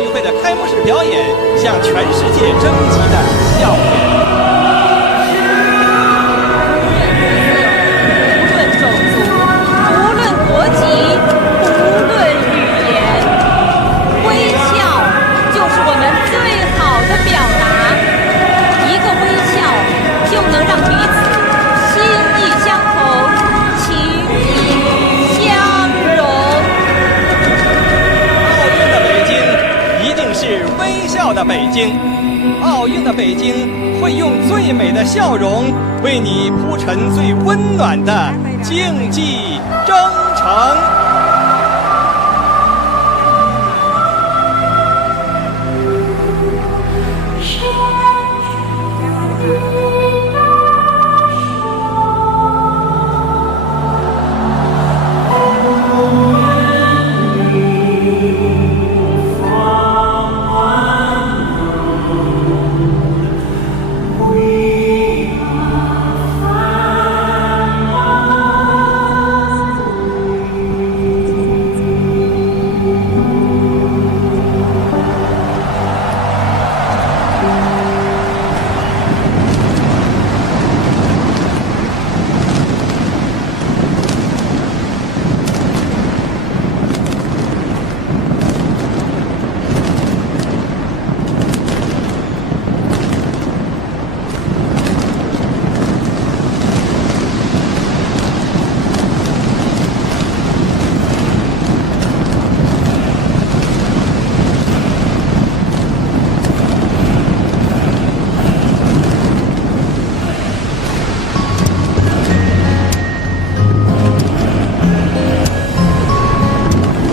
奥运会的开幕式表演向全世界征集的校园。无论种族，无论国籍，无论语言，微笑就是我们最好的表达。一个微笑就能让彼此心意相通，情意相融。奥运的北京一定是微笑的北京，奥运的北京会用最美的笑容为你铺陈最温暖的竞技征程。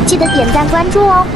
记得点赞关注哦。